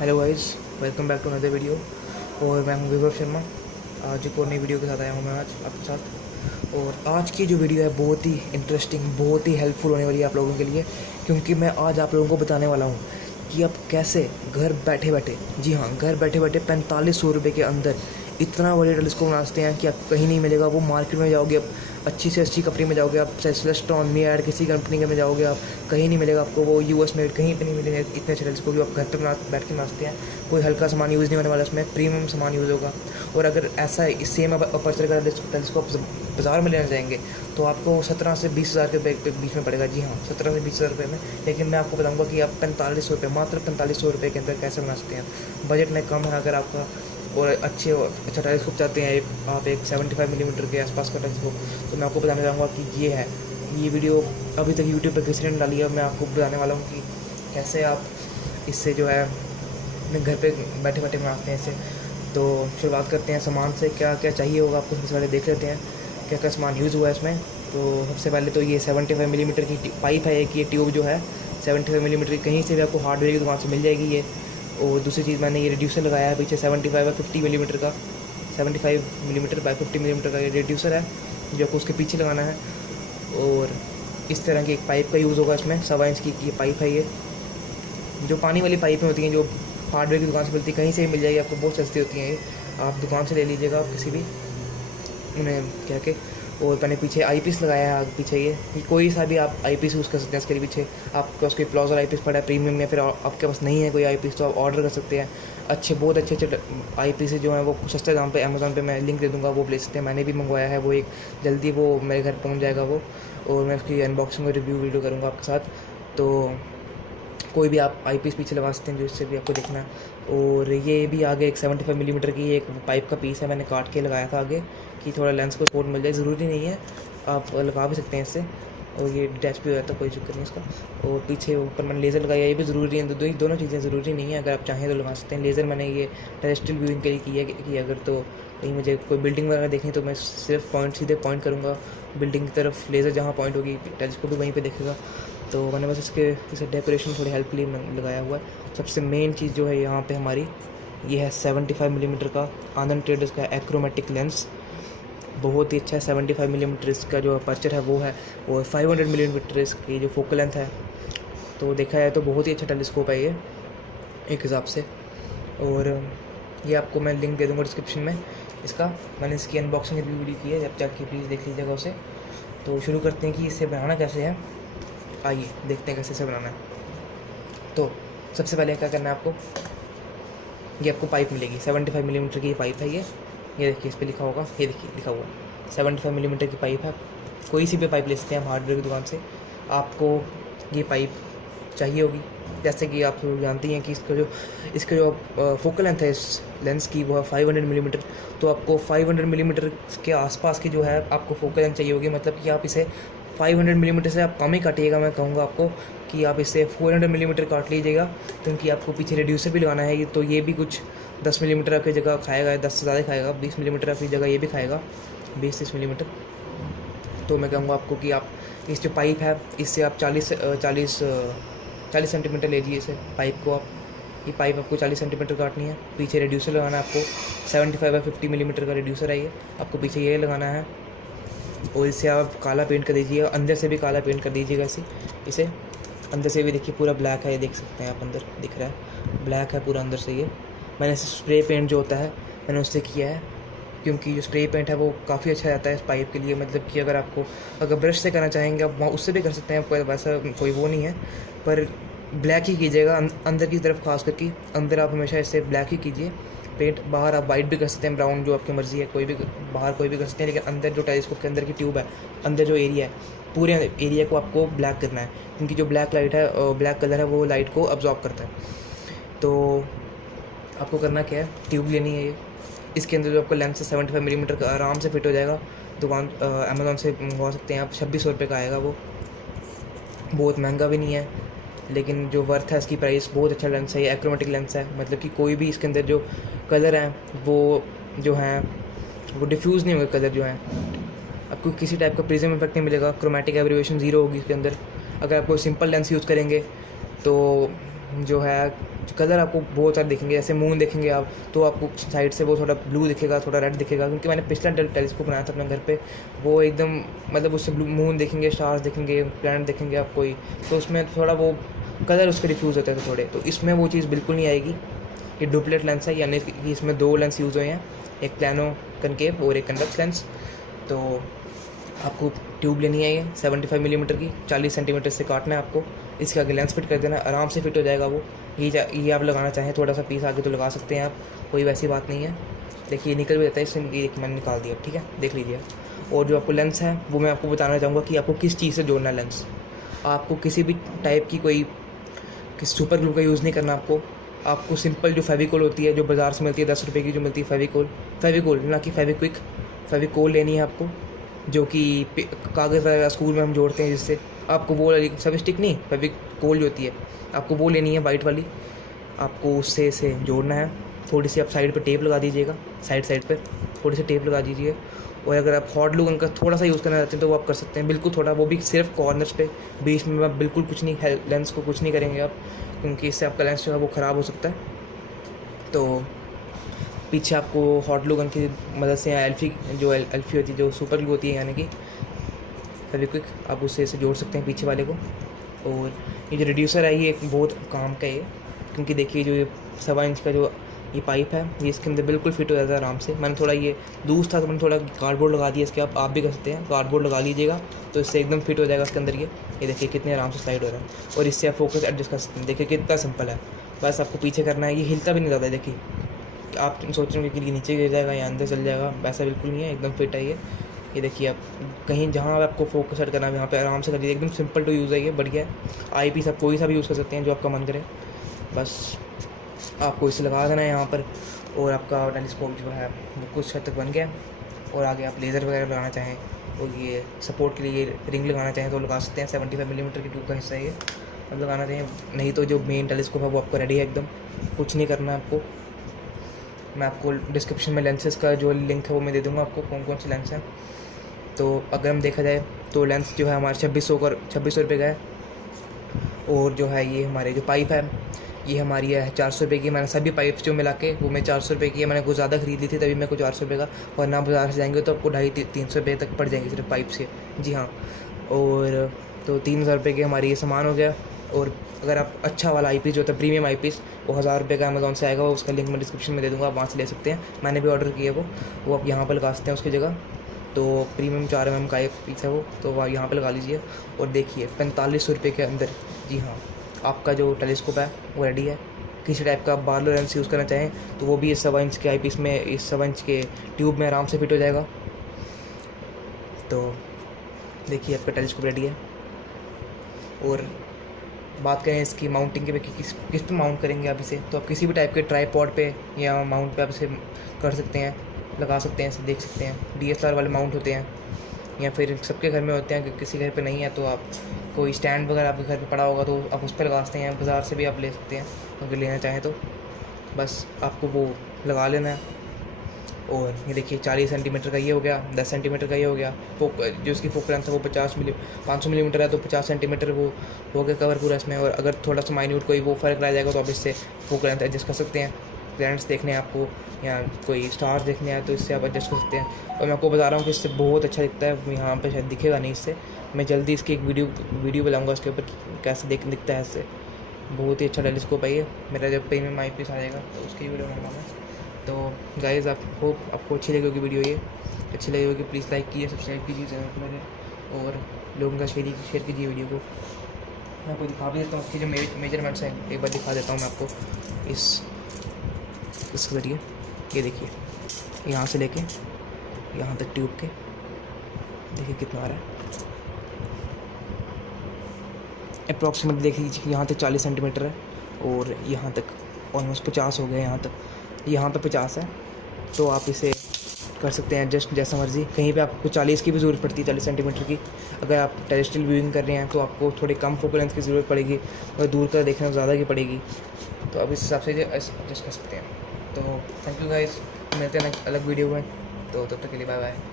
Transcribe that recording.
Hello guys, welcome back to another video. और मैं हूं विभव शर्मा। आज एक और नई वीडियो के साथ आया हूं मैं आज आपके साथ। और आज की जो वीडियो है बहुत ही इंटरेस्टिंग, बहुत ही हेल्पफुल होने वाली है आप लोगों के लिए, क्योंकि मैं आज आप लोगों को बताने वाला हूं कि आप कैसे घर बैठे बैठे, जी हाँ, घर बैठे बैठे 4500 रुपये के अंदर इतना बड़े टेलीस्कोप बना सकते हैं कि आपको कहीं नहीं मिलेगा। वो मार्केट में जाओगे, आप अच्छी से अच्छी कंपनी में जाओगे, आप सेलेस्ट्रॉन में ऐड किसी कंपनी में जाओगे, आप कहीं नहीं मिलेगा आपको। वो यूएस में कहीं पे नहीं मिलेंगे इतने अच्छे टेलीस्कोप जो आप घर पे बैठ के बना सकते हैं। कोई हल्का सामान यूज़ नहीं होने वाला, इसमें प्रीमियम सामान यूज़ होगा। और अगर ऐसा सेम अपर्चर का टेलीस्कोप बाज़ार में लेना चाहेंगे तो आपको 17 से 20 हज़ार के बीच में पड़ेगा। जी हाँ, 17 से 20 हज़ार रुपये में। लेकिन मैं आपको बताऊंगा कि आप 4500 रुपये, मात्र 4500 रुपये के अंदर कैसे बना सकते हैं। बजट में कम है अगर आपका, और अच्छा टेलीस्कोप चाहते हैं आप, एक 75 मिलीमीटर के आसपास का टेलीस्कोप, तो मैं आपको बताने चाहूँगा कि ये वीडियो अभी तक यूट्यूब पर किसी ने डाली है। मैं आपको बताने वाला हूँ कि कैसे आप इससे जो है अपने घर पे बैठे बैठे बनाते हैं इसे। तो शुरुआत करते हैं सामान से। क्या क्या चाहिए होगा आपको सबसे पहले देख लेते हैं क्या क्या सामान यूज़ हुआ है इसमें। तो सबसे पहले तो ये 75 मिलीमीटर की पाइप है। एक ये ट्यूब जो है 75 मिलीमीटर की कहीं से भी आपको हार्डवेयर की दुकान से मिल जाएगी ये। और दूसरी चीज़, मैंने ये रिड्यूसर लगाया है पीछे 75 बाई 50 मिलीमीटर का, 75 मिलीमीटर बाई 50 मिलीमीटर का ये रिड्यूसर है जो आपको उसके पीछे लगाना है। और इस तरह की एक पाइप का यूज़ होगा इसमें, 1.25 इंच की पाइप है ये, जो पानी वाली पाइपें होती हैं, जो हार्डवेयर की दुकान से मिलती है, कहीं से भी मिल जाएगी आपको, बहुत सस्ती होती हैं ये। आप दुकान से ले लीजिएगा, आप किसी भी उन्हें कह के। और मैंने पीछे आई पीस लगाया है पीछे ये कोई सा भी आप आई पीस यूज़ कर सकते हैं। इसके पीछे आपके पास कोई प्लाजर आई पीस पड़ा है प्रीमियम, या फिर आपके पास नहीं है कोई आई पीस, तो आप ऑर्डर कर सकते हैं। बहुत अच्छे आई पीस जो हैं वो सस्ते दाम पे अमेज़ॉन पे मैं लिंक दे दूँगा, वो ले सकते हैं। मैंने भी मंगवाया है वो, एक जल्दी वो मेरे घर पहुँच जाएगा वो। और मैं उसकी अनबॉक्सिंग और रिव्यू वीडियो करूँगा आपके साथ। तो कोई भी आप आई पीस पीछे लगा सकते हैं जो इससे भी आपको देखना है। और ये भी आगे एक 75 मिलीमीटर की एक पाइप का पीस है, मैंने काट के लगाया था आगे कि थोड़ा लेंस को सपोर्ट मिल जाए। ज़रूरी नहीं है, आप लगा भी सकते हैं इससे। और ये डिटैच भी हो जाता है, कोई चक्कर नहीं इसका। और पीछे ऊपर मैंने लेज़र लगाया, ये भी ज़रूरी है। दोनों चीज़ें ज़रूरी नहीं है, अगर आप चाहें तो लगा सकते हैं। लेज़र मैंने ये टेरेस्ट्रियल व्यूइंग के लिए किया कि अगर तो कहीं मुझे कोई बिल्डिंग वगैरह देखनी तो मैं सिर्फ सीधे पॉइंट करूँगा बिल्डिंग की तरफ, लेज़र जहाँ पॉइंट होगी टेलीस्कोप भी वहीं पे देखेगा। तो मैंने बस इसके इसे डेकोरेशन थोड़ी हेल्प के लिए लगाया हुआ है। सबसे मेन चीज़ जो है यहाँ पे हमारी, ये है 75 मिलीमीटर का आनंद ट्रेडर्स का एक्रोमेटिक लेंस। बहुत ही अच्छा है। 75 मिलीमीटर इसका जो अपर्चर है वो है, और 500 मिलीमीटर इसकी जो फोकल लेंथ है। तो देखा जाए तो बहुत ही अच्छा टेलीस्कोप है ये एक हिसाब से। और ये आपको मैं लिंक दे दूँगा डिस्क्रिप्शन में इसका। मैंने इसकी अनबॉक्सिंग रिव्यू वीडियो की है, जब जाके प्लीज़ देख लीजिएगा उसे। तो शुरू करते हैं कि इसे बनाना कैसे है। आइए देखते हैं कैसे इसे बनाना है। तो सबसे पहले क्या करना है आपको, ये आपको पाइप मिलेगी 75 मिलीमीटर की पाइप है ये देखिए इस पर लिखा होगा, ये देखिए लिखा हुआ है 75 मिलीमीटर की पाइप है। कोई सी भी पाइप ले सकते हैं हम हार्डवेयर की दुकान से। आपको ये पाइप चाहिए होगी, जैसे कि आप लोग जानती हैं कि इसका जो फोकल लेंथ है इस लेंस की वो है 500 मिलीमीटर। तो आपको 500 मिलीमीटर के आसपास की जो है आपको फोकल लेंथ चाहिए होगी। मतलब कि आप इसे 500 मिलीमीटर से आप कम ही काटिएगा। मैं कहूँगा आपको कि आप इससे 400 मिलीमीटर काट लीजिएगा, क्योंकि आपको पीछे रिड्यूसर भी लगाना है। तो ये भी कुछ 10 मिलीमीटर आपकी जगह खाएगा, 10 से ज़्यादा खाएगा, 20 मिलीमीटर आपकी जगह ये भी खाएगा, 20-30 मिलीमीटर। तो मैं कहूँगा आपको कि आप इस जो पाइप है इससे आप 40 सेंटीमीटर ले लीजिए इसे पाइप को आप। ये पाइप आपको 40 सेंटीमीटर काटनी है। पीछे रिड्यूसर लगाना है आपको, 75 बाई 50 मिलीमीटर का रिड्यूसर है ये, आपको पीछे ये लगाना है। और इसे आप काला पेंट कर दीजिएगा, अंदर से भी काला पेंट कर दीजिएगा इसे अंदर से भी। देखिए पूरा ब्लैक है, ये देख सकते हैं आप, अंदर दिख रहा है ब्लैक है पूरा अंदर से ये। मैंने स्प्रे पेंट जो होता है मैंने उससे किया है, क्योंकि जो स्प्रे पेंट है वो काफ़ी अच्छा रहता है इस पाइप के लिए। मतलब कि अगर ब्रश से करना चाहेंगे आप वहाँ उससे भी कर सकते हैं, कोई वैसा कोई वो नहीं है, पर ब्लैक ही कीजिएगा अंदर की तरफ। खास करके अंदर आप हमेशा इससे ब्लैक ही कीजिए पेंट। बाहर आप वाइट भी कर सकते हैं, ब्राउन, जो आपकी मर्ज़ी है, बाहर कोई भी कर सकते हैं। लेकिन अंदर जो टेलीस्कोप के अंदर की ट्यूब है, अंदर जो एरिया है, पूरे एरिया को आपको ब्लैक करना है, क्योंकि जो ब्लैक लाइट है, ब्लैक कलर है, वो लाइट को अब्जॉर्ब करता है। तो आपको करना क्या है, ट्यूब लेनी है ये। इसके अंदर जो आपको लेंस है 75 मिलीमीटर का आराम से फिट हो जाएगा। दुकान अमेज़ॉन से मंगवा सकते हैं आप, 2600 रुपये का आएगा वो। बहुत महंगा भी नहीं है, लेकिन जो वर्थ है इसकी प्राइस, बहुत अच्छा लेंस है ये, एक्रोमेटिक लेंस है। मतलब कि कोई भी इसके अंदर जो कलर हैं वो जो हैं वो डिफ्यूज़ नहीं होंगे कलर जो हैं। आपको किसी टाइप का प्रिज्म इफेक्ट नहीं मिलेगा, क्रोमेटिक एब्रीवेशन ज़ीरो होगी इसके अंदर। अगर आप कोई सिंपल लेंस यूज़ करेंगे तो जो है कलर आपको बहुत सारे दिखेंगे। जैसे मून देखेंगे आप तो आपको साइड से वो थोड़ा ब्लू दिखेगा, थोड़ा रेड दिखेगा, क्योंकि मैंने पिछला टेलीस्कोप बनाया था अपने घर पे, वो एकदम मतलब उससे ब्लू मून देखेंगे, स्टार्स देखेंगे, प्लैनेट देखेंगे आप कोई, तो उसमें थोड़ा वो कलर उसके डिफ्यूज़ होते थे थोड़े। तो इसमें वो चीज़ बिल्कुल नहीं आएगी। ये डुप्लेट लेंस है, यानी कि इसमें 2 लेंस यूज़ हुए हैं, एक प्लानो कनकेव और एक कन्वेक्स लेंस। तो आपको ट्यूब लेनी है ये 75 मिलीमीटर की, 40 सेंटीमीटर से काटना है आपको, इसके आगे लेंस फिट कर देना, आराम से फिट हो जाएगा वो। ये आप लगाना चाहें थोड़ा सा पीस आगे तो लगा सकते हैं आप, कोई वैसी बात नहीं है। देखिए निकल भी जाता है इससे, ये मैंने निकाल दिया, ठीक है, देख लीजिए। और जो आपको लेंस है वो मैं आपको बताना चाहूँगा कि आपको किस चीज़ से जोड़ना है लेंस। आपको किसी भी टाइप की कोई सुपर ग्लू का यूज़ नहीं करना आपको सिंपल जो फेविकोल होती है, जो बाज़ार से मिलती है 10 रुपये की जो मिलती है, फेविकोल ना कि फेविक्विक, फेविकोल लेनी है आपको, जो कि कागज़ वगैरह स्कूल में हम जोड़ते हैं जिससे। आपको वो वाली फेविस्टिक नहीं, फेविकोल जो होती है आपको वो लेनी है, वाइट वाली। आपको उससे इसे जोड़ना है। थोड़ी सी आप साइड पे टेप लगा दीजिएगा, साइड पे थोड़ी सी टेप लगा दीजिए। और अगर आप हॉट ग्लू गन का थोड़ा सा यूज़ करना चाहते हैं तो वो आप कर सकते हैं, बिल्कुल थोड़ा, वो भी सिर्फ कॉर्नर्स पे, बीच में आप बिल्कुल कुछ नहीं, लेंस को कुछ नहीं करेंगे आप, क्योंकि इससे आपका लेंस जो है वो ख़राब हो सकता है। तो पीछे आपको हॉट ग्लू गन की मदद से एल्फी होती है, जो सुपर ग्लू होती है, यानी कि फेविक्विक, आप उससे इसे जोड़ सकते हैं पीछे वाले को। और ये जो रिड्यूसर है ये एक बहुत काम का है, क्योंकि देखिए जो ये 1.25 इंच का जो ये पाइप है ये इसके अंदर बिल्कुल फिट हो जाता है आराम से। मैंने थोड़ा ये लूज़ था तो मैंने थोड़ा कार्डबोर्ड लगा दिया इसके, आप भी कर सकते हैं, कार्डबोर्ड लगा लीजिएगा तो इससे एकदम फिट हो जाएगा इसके अंदर। ये देखिए कितने आराम से स्लाइड हो रहा है, और इससे आप फोकस एडजस्ट कर सकते हैं। देखिए कितना सिंपल है, बस आपको पीछे करना है, ये हिलता भी नहीं ज़्यादा है। देखिए आप सोच रहे हो कि नीचे गिर जाएगा या अंदर चल जाएगा, वैसा बिल्कुल नहीं है, एकदम फिट है ये देखिए। आप कहीं जहाँ आपको फोकस सेट करना है यहाँ पे आराम से कर लीजिए, एकदम सिंपल टू यूज़ है ये, बढ़िया है। आई पीस आप कोई सा भी यूज़ कर सकते हैं जो आपका मन करे, बस आपको इसे लगा देना है यहाँ पर, और आपका टेलीस्कोप जो है वो कुछ हद तक बन गया। और आगे आप लेज़र वगैरह लगाना चाहें और ये सपोर्ट के लिए रिंग लगाना चाहें तो लगा सकते हैं। 75 मिलीमीटर की ट्यूब का हिस्सा है ये, अब लगाना चाहिए, नहीं तो जो मेन टेलीस्कोप है वो आपका रेडी है एकदम, कुछ नहीं करना है आपको। मैं आपको डिस्क्रिप्शन में लेंसेज का जो लिंक है वो मैं दे दूँगा आपको, कौन कौन से लेंस हैं। तो अगर हम देखा जाए तो लेंस जो है हमारे 2600 रुपये का है। और जो है ये हमारे जो पाइप है ये हमारी है 400 रुपये की। मैंने सभी पाइप्स जो मिला के वो मैं 400 रुपये की है, मैंने कुछ ज़्यादा खरीद ली थी तभी मेरे को 400 रुपये का, वरना बाज़ार से जाएंगे तो आपको 250-300 रुपये तक पड़ जाएंगे सिर्फ पाइप से। जी हाँ, और तो 3000 रुपये की हमारी ये सामान हो गया। और अगर आप अच्छा वाला आई पीस जो होता है प्रीमियम आई पीस, वो 1000 रुपये का अमेज़ॉन से आएगा, उसका लिंक मैं डिस्क्रिप्शन में दे दूँगा, आप वहाँ से ले सकते हैं। मैंने भी ऑर्डर किया वो आप यहाँ पर लगा सकते हैं उसकी जगह। तो प्रीमियम 4 mm का एक पीस है वो, तो वह यहाँ पर लगा लीजिए। और देखिए 4500 रुपये के अंदर, जी हाँ, आपका जो टेलीस्कोप है वो रेडी है। किसी टाइप का बार्लो लेंस यूज़ करना चाहें तो वो भी इस 1.25 इंच के आई पीस में, इस 1.25 इंच के ट्यूब में आराम से फिट हो जाएगा। तो देखिए आपका टेलीस्कोप रेडी है। और बात करें इसकी माउंटिंग के, किस पे माउंट करेंगे आप इसे, तो आप किसी भी टाइप के ट्राईपॉड पे या माउंट पे आप इसे कर सकते हैं, लगा सकते हैं, इसे देख सकते हैं। DSLR वाले माउंट होते हैं या फिर सबके घर में होते हैं, किसी घर पे नहीं है तो आप कोई स्टैंड वगैरह आपके घर पे पड़ा होगा तो आप उस पर लगा सकते हैं, बाज़ार से भी आप ले सकते हैं अगर लेना चाहें तो। बस आपको वो लगा लेना है। और ये देखिए 40 सेंटीमीटर का ये हो गया, 10 सेंटीमीटर का ये हो गया। जो उसकी फोकल लेंथ है वो 500 मिलीमीटर है, तो 50 सेंटीमीटर वो हो गया कवर पूरा इसमें। और अगर थोड़ा सा माइन्यूट कोई वो फ़र्क रह जाएगा तो आप इससे फोकल लेंथ एडजस्ट कर सकते हैं। प्लैनेट्स देखने हैं आपको या कोई स्टार्स देखने हैं तो इससे आप एडजस्ट कर सकते हैं। और मैं आपको बता रहा हूँ कि इससे बहुत अच्छा दिखता है, यहाँ पे शायद दिखेगा नहीं इससे, मैं जल्दी इसकी एक वीडियो बनाऊँगा इसके ऊपर कैसे दिखता है इससे। बहुत ही अच्छा टेलीस्कोप है ये, मेरा जब प्रीमियम आई पीस आ जाएगा तो उसकी वीडियो बनाऊँगा मैं। तो गाइज़ आप होप आपको अच्छी लगी होगी वीडियो, ये अच्छी लगी होगी, प्लीज़ लाइक कीजिए, सब्सक्राइब कीजिए चैनल को मेरे, और लोगों का शेयर कीजिए वीडियो को। मैं आपको दिखा भी देता हूँ उसकी जो मेजरमेंट्स हैं, एक बार दिखा देता हूँ मैं आपको इसके ज़रिए। ये देखिए यहाँ से लेके यहाँ तक ट्यूब के, देखिए कितना आ रहा है अप्रॉक्सीमेटली। देख लीजिए यहाँ तक 40 सेंटीमीटर है और यहाँ तक ऑलमोस्ट 50 हो गया, यहाँ पे 50 है। तो आप इसे कर सकते हैं एडजस्ट जैसा मर्ज़ी। कहीं पे आपको 40 की भी ज़रूरत पड़ती है, 40 सेंटीमीटर की। अगर आप टेरेस्ट्रियल व्यूइंग कर रहे हैं तो आपको थोड़ी कम फोकल लेंथ की ज़रूरत पड़ेगी, और दूर का देखना ज़्यादा की पड़ेगी, तो आप इस हिसाब से एडजस्ट कर सकते हैं। तो थैंक यू गाइस, मिलते हैं अलग वीडियो में, तो तब तक के लिए बाय बाय।